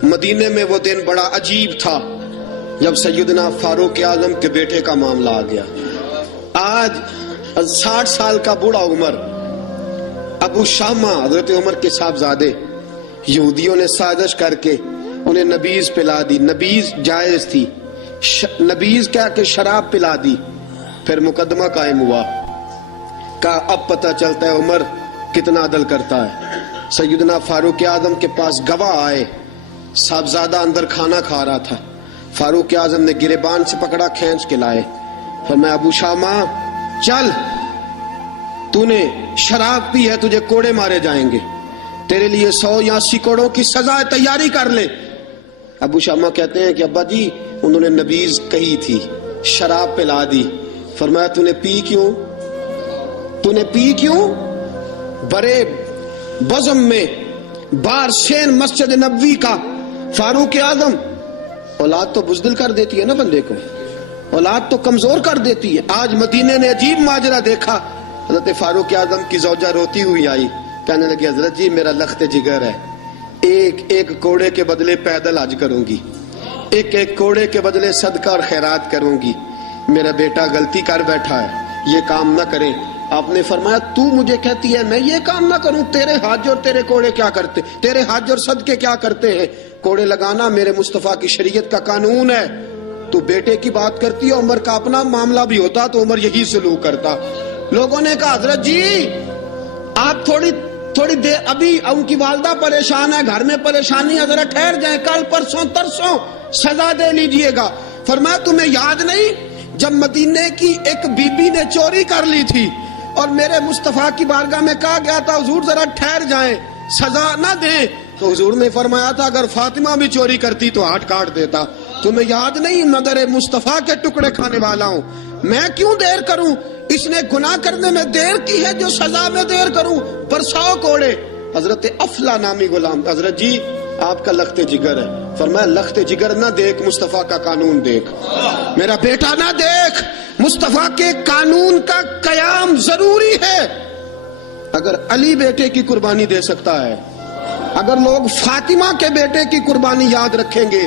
مدینے میں وہ دن بڑا عجیب تھا جب سیدنا فاروق اعظم کے بیٹے کا معاملہ آ گیا۔ آج 60 سال کا بوڑھا عمر ابو شامہ حضرت عمر کے صاحبزادے یہودیوں نے سازش کر کے انہیں نبیذ پلا دی۔ نبیذ جائز تھی، نبیذ کیا کہ شراب پلا دی۔ پھر مقدمہ قائم ہوا، کہا اب پتہ چلتا ہے عمر کتنا عدل کرتا ہے۔ سیدنا فاروق اعظم کے پاس گواہ آئے، صاحبزادہ اندر کھانا کھا رہا تھا، فاروق اعظم نے گریبان سے پکڑا، کھینچ کے لائے، فرمایا ابو شامہ چل، تو نے شراب پی ہے، تجھے کوڑے مارے جائیں گے، تیرے لیے 100 یا 80 کوڑوں کی سزا تیاری کر لے۔ ابو شامہ کہتے ہیں کہ ابا جی انہوں نے نبیذ کہی تھی، شراب پلا دی۔ فرمایا تو نے پی کیوں؟ تو نے پی کیوں؟ بڑے بزم میں بارشین مسجد نبوی کا فاروق اعظم، اولاد تو بزدل کر دیتی ہے نا بندے کو، اولاد تو کمزور کر دیتی ہے۔ آج مدینے نے عجیب ماجرا دیکھا، حضرت فاروق اعظم کی زوجہ روتی ہوئی آئی، کہنے لگی حضرت جی میرا لخت جگر ہے، ایک کوڑے کے بدلے پیدل حج کروں گی، ایک کوڑے کے بدلے صدقہ اور خیرات کروں گی، میرا بیٹا غلطی کر بیٹھا ہے، یہ کام نہ کرے۔ آپ نے فرمایا تو مجھے کہتی ہے میں یہ کام نہ کروں؟ تیرے حج اور تیرے کوڑے کیا کرتے، تیرے حج اور صدقے کیا کرتے ہیں؟ کوڑے لگانا میرے مصطفیٰ کی شریعت کا قانون ہے۔ تو بیٹے کی بات کرتی ہے، عمر کا اپنا معاملہ بھی ہوتا تو عمر یہی سلوک کرتا۔ لوگوں نے کہا حضرت جی آپ تھوڑی دیر، ابھی ان کی والدہ پریشان ہے، گھر میں پریشانی ہے، ذرا ٹھہر جائیں، کل پرسوں ترسوں سزا دے لیجئے گا۔ فرمایا تمہیں یاد نہیں جب مدینے کی ایک بی بی نے چوری کر لی تھی اور میرے مصطفیٰ کی بارگاہ میں کہا گیا تھا حضور ذرا ٹھہر جائیں، سزا نہ دیں، تو حضور نے فرمایا تھا اگر فاطمہ بھی چوری کرتی تو ہاتھ کاٹ دیتا۔ تمہیں یاد نہیں مدر مصطفیٰ کے ٹکڑے کھانے والا ہوں، میں کیوں دیر کروں؟ اس نے گناہ کرنے میں دیر کی ہے جو سزا میں دیر کروں؟ برساؤ کوڑے۔ حضرت افلا نامی غلام، حضرت جی آپ کا لخت جگر ہے۔ فرمایا لخت جگر نہ دیکھ، مصطفیٰ کا قانون دیکھ، میرا بیٹا نہ دیکھ، مصطفیٰ کے قانون کا قیام ضروری ہے۔ اگر علی بیٹے کی قربانی دے سکتا ہے، اگر لوگ فاطمہ کے بیٹے کی قربانی یاد رکھیں گے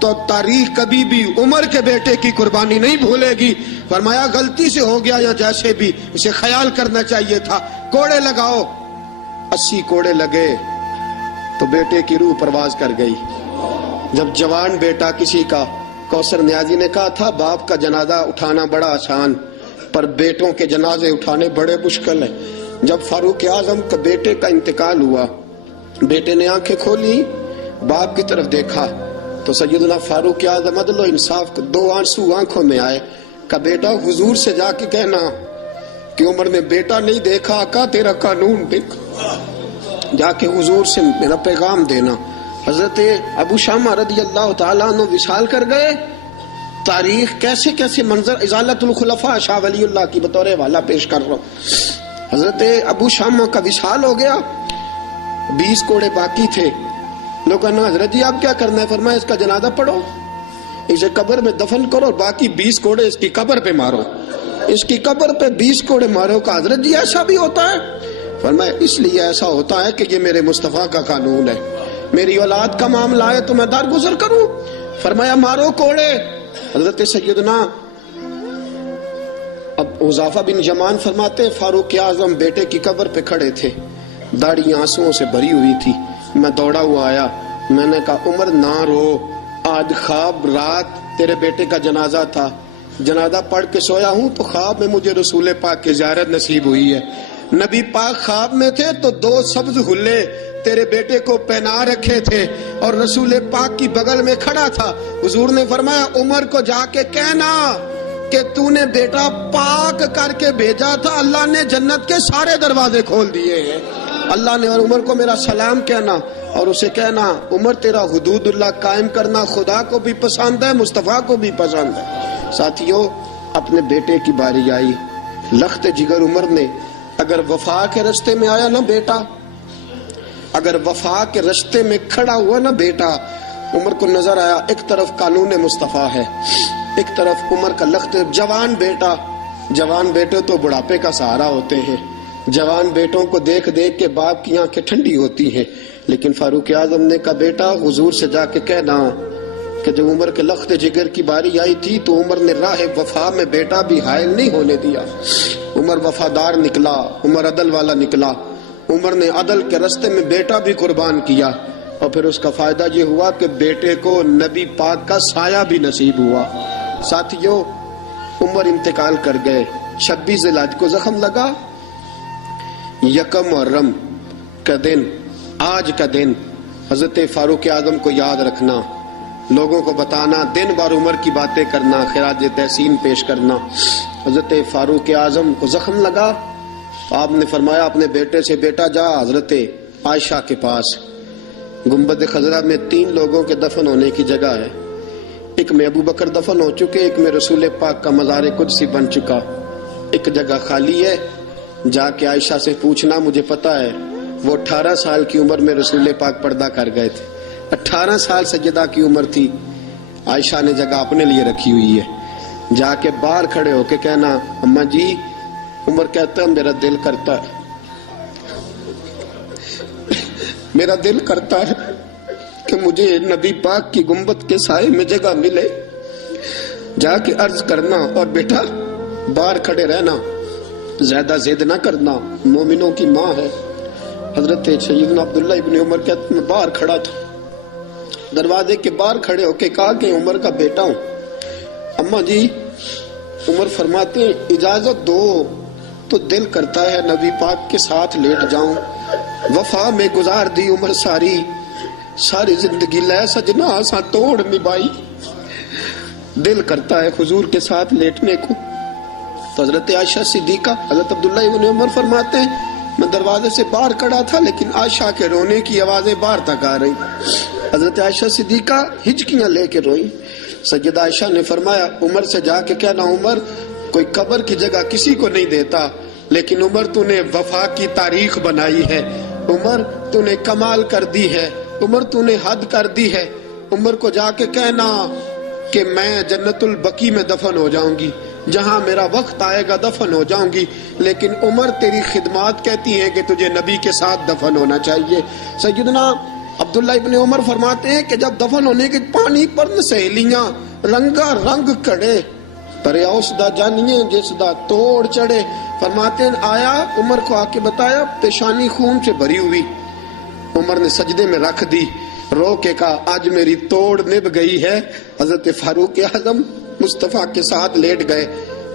تو تاریخ کبھی بھی عمر کے بیٹے کی قربانی نہیں بھولے گی۔ فرمایا غلطی سے ہو گیا یا جیسے بھی، اسے خیال کرنا چاہیے تھا۔ کوڑے لگاؤ، 80 کوڑے لگے تو بیٹے کی روح پرواز کر گئی۔ جب جوان بیٹا کسی کا، کوثر نیازی نے کہا تھا باپ کا جنازہ اٹھانا بڑا آسان، پر بیٹوں کے جنازے اٹھانے بڑے مشکل ہیں۔ جب فاروق اعظم کا بیٹے کا انتقال ہوا، بیٹے نے آنکھیں کھولی، باپ کی طرف دیکھا تو سیدنا فاروق اعظم عدل و انصاف کو 2 آنسو آنکھوں میں آئے، کہ بیٹا حضور سے جا کے کہنا کہ عمر نے بیٹا نہیں دیکھا، آقا تیرا قانون دیکھ، جا کے حضور سے میرا پیغام دینا۔ حضرت ابو شامہ رضی اللہ تعالیٰ عنہ وصال کر گئے۔ تاریخ کیسے کیسے منظر، ازالت الخلفاء شاہ ولی اللہ کی بطور حوالہ پیش کر رہا ہوں۔ حضرت ابو شامہ کا وصال ہو گیا، 20 کوڑے باقی تھے۔ لوگوں نے حضرت جی آپ کیا کرنا ہے؟ فرمایا اس کا جنازہ پڑھو، اسے قبر میں دفن کرو، باقی 20 کوڑے اس کی قبر پہ مارو، اس کی قبر پہ 20 کوڑے مارو۔ کہا حضرت جی ایسا بھی ہوتا ہے؟ فرمایا اس لیے ایسا ہوتا ہے کہ یہ میرے مصطفیٰ کا قانون ہے، میری اولاد کا معاملہ ہے تو میں درگزر کروں۔ فرمایا مارو کوڑے۔ حضرت سیدنا اب حذیفہ بن یمان فرماتے فاروق اعظم بیٹے کی قبر پہ کھڑے تھے، داڑھی آنسوؤں سے بھری ہوئی تھی۔ میں دوڑا ہوا آیا، میں نے کہا عمر نہ رو، آج خواب رات تیرے بیٹے کا جنازہ تھا، جنازہ پڑھ کے سویا ہوں تو خواب میں مجھے رسول پاک کی زیارت نصیب ہوئی ہے۔ نبی پاک خواب میں تھے تو 2 سبز حلے تیرے بیٹے کو پہنا رکھے تھے اور رسول پاک کی بغل میں کھڑا تھا۔ حضور نے فرمایا عمر کو جا کے کہنا کہ تو نے بیٹا پاک کر کے بھیجا تھا، اللہ نے جنت کے سارے دروازے کھول دیے ہیں۔ اللہ نے اور عمر کو میرا سلام کہنا اور اسے کہنا عمر تیرا حدود اللہ قائم کرنا خدا کو بھی پسند ہے، مصطفیٰ کو بھی پسند ہے۔ ساتھیو اپنے بیٹے کی باری آئی، لخت جگر عمر نے اگر وفا کے رستے میں آیا نا بیٹا، اگر وفا کے رستے میں کھڑا ہوا نا بیٹا، عمر کو نظر آیا ایک طرف قانون مصطفیٰ ہے، ایک طرف عمر کا لخت۔ جوان بیٹا، جوان بیٹے تو بڑھاپے کا سہارا ہوتے ہیں، جوان بیٹوں کو دیکھ دیکھ کے باپ کی آنکھیں ٹھنڈی ہوتی ہیں، لیکن فاروق اعظم نے کہا بیٹا حضور سے جا کے کہنا کہ جب عمر کے لخت جگر کی باری آئی تھی تو عمر نے راہ وفا میں بیٹا بھی حائل نہیں ہونے دیا. عمر وفادار نکلا, عمر عدل والا نکلا, عمر نے عدل کے رستے میں بیٹا بھی قربان کیا, اور پھر اس کا فائدہ یہ ہوا کہ بیٹے کو نبی پاک کا سایہ بھی نصیب ہوا. ساتھیوں, عمر انتقال کر گئے. 26 ذی الحج کو زخم لگا. 1 محرم کا دن, آج کا دن, حضرت فاروق اعظم کو یاد رکھنا, لوگوں کو بتانا, دن بار عمر کی باتیں کرنا, خراج تحسین پیش کرنا. حضرت فاروق اعظم کو زخم لگا. آپ نے فرمایا اپنے بیٹے سے بیٹا جا حضرت عائشہ کے پاس. گنبد خضرا میں 3 لوگوں کے دفن ہونے کی جگہ ہے. ایک میں ابو بکر دفن ہو چکے, ایک میں رسول پاک کا مزار قدسی بن چکا, ایک جگہ خالی ہے. جا کے عائشہ سے پوچھنا, مجھے پتا ہے وہ 18 سال کی عمر میں رسول پاک پردہ کر گئے تھے. 18 سال سیدہ کی عمر تھی. عائشہ نے جگہ اپنے لیے رکھی ہوئی ہے. جا کے باہر کھڑے ہو کے کہنا اماں جی, عمر کہتا ہے میرا دل کرتا ہے, میرا دل کرتا ہے کہ مجھے نبی پاک کی گنبد کے سائے میں جگہ ملے. جا کے عرض کرنا, اور بیٹا باہر کھڑے رہنا, زیادہ ضد نہ کرنا, مومنوں کی ماں ہے. حضرت سیدنا عبداللہ ابن عمر کہتے میں باہر کھڑا تھا, دروازے کے باہر کھڑے ہو کے کہا کہ عمر کا بیٹا ہوں. اماں جی, عمر فرماتے ہیں اجازت دو تو دل کرتا ہے نبی پاک کے ساتھ لیٹ جاؤں. وفا میں گزار دی عمر ساری, ساری زندگی لے سجنا آساں توڑ نبھائی. دل کرتا ہے حضور کے ساتھ لیٹنے کو. تو حضرت عائشہ صدیقہ, حضرت عبداللہ ابن عمر فرماتے ہیں میں دروازے سے باہر کھڑا تھا لیکن عائشہ کے رونے کی آوازیں باہر تک آ رہی. حضرت عائشہ صدیقہ ہچکیاں لے کے روئی. سیدہ عائشہ نے فرمایا عمر سے جا کے کہنا عمر کوئی قبر کی جگہ کسی کو نہیں دیتا, لیکن عمر تو نے وفا کی تاریخ بنائی ہے, عمر تو نے کمال کر دی ہے, عمر تو نے حد کر دی ہے. عمر کو جا کے کہنا کہ میں جنت البقیع میں دفن ہو جاؤں گی, جہاں میرا وقت آئے گا دفن ہو جاؤں گی, لیکن عمر تیری خدمات کہتی ہیں کہ تجھے نبی کے ساتھ دفن ہونا چاہیے. سیدنا عبداللہ ابن عمر فرماتے ہیں کہ جب دفن ہونے کے پانی پر سہیلیاں رنگا رنگ کڑے پرے اوس دا جانیے جس دا توڑ چڑھے. فرماتے ہیں آیا, عمر کو آ کے بتایا, پیشانی خون سے بھری ہوئی. عمر نے سجدے میں رکھ دی, رو کے کہا آج میری توڑ نبھ گئی ہے. حضرت فاروق اعظم مصطفیٰ کے ساتھ لیٹ گئے.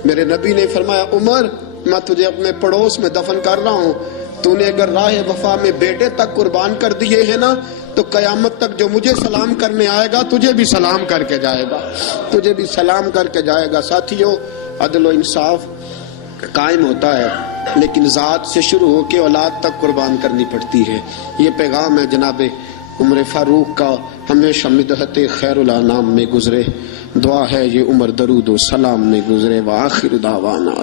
میرے نبی نے فرمایا عمر میں تجھے اپنے پڑوس میں دفن کر رہا ہوں, تو نے اگر راہ وفا میں بیٹے تک قربان کر دیے ہیں نا تو قیامت تک جو مجھے سلام کرنے آئے گا تجھے بھی سلام کر کے جائے گا, تجھے بھی سلام کر کے جائے گا. ساتھیوں, عدل و انصاف قائم ہوتا ہے لیکن ذات سے شروع ہو کے اولاد تک قربان کرنی پڑتی ہے. یہ پیغام ہے جناب عمر فاروق کا, ہمیشہ مدحت خیر الانام میں گزرے. دعا ہے یہ عمر درود و سلام میں گزرے. وآخر دعوانا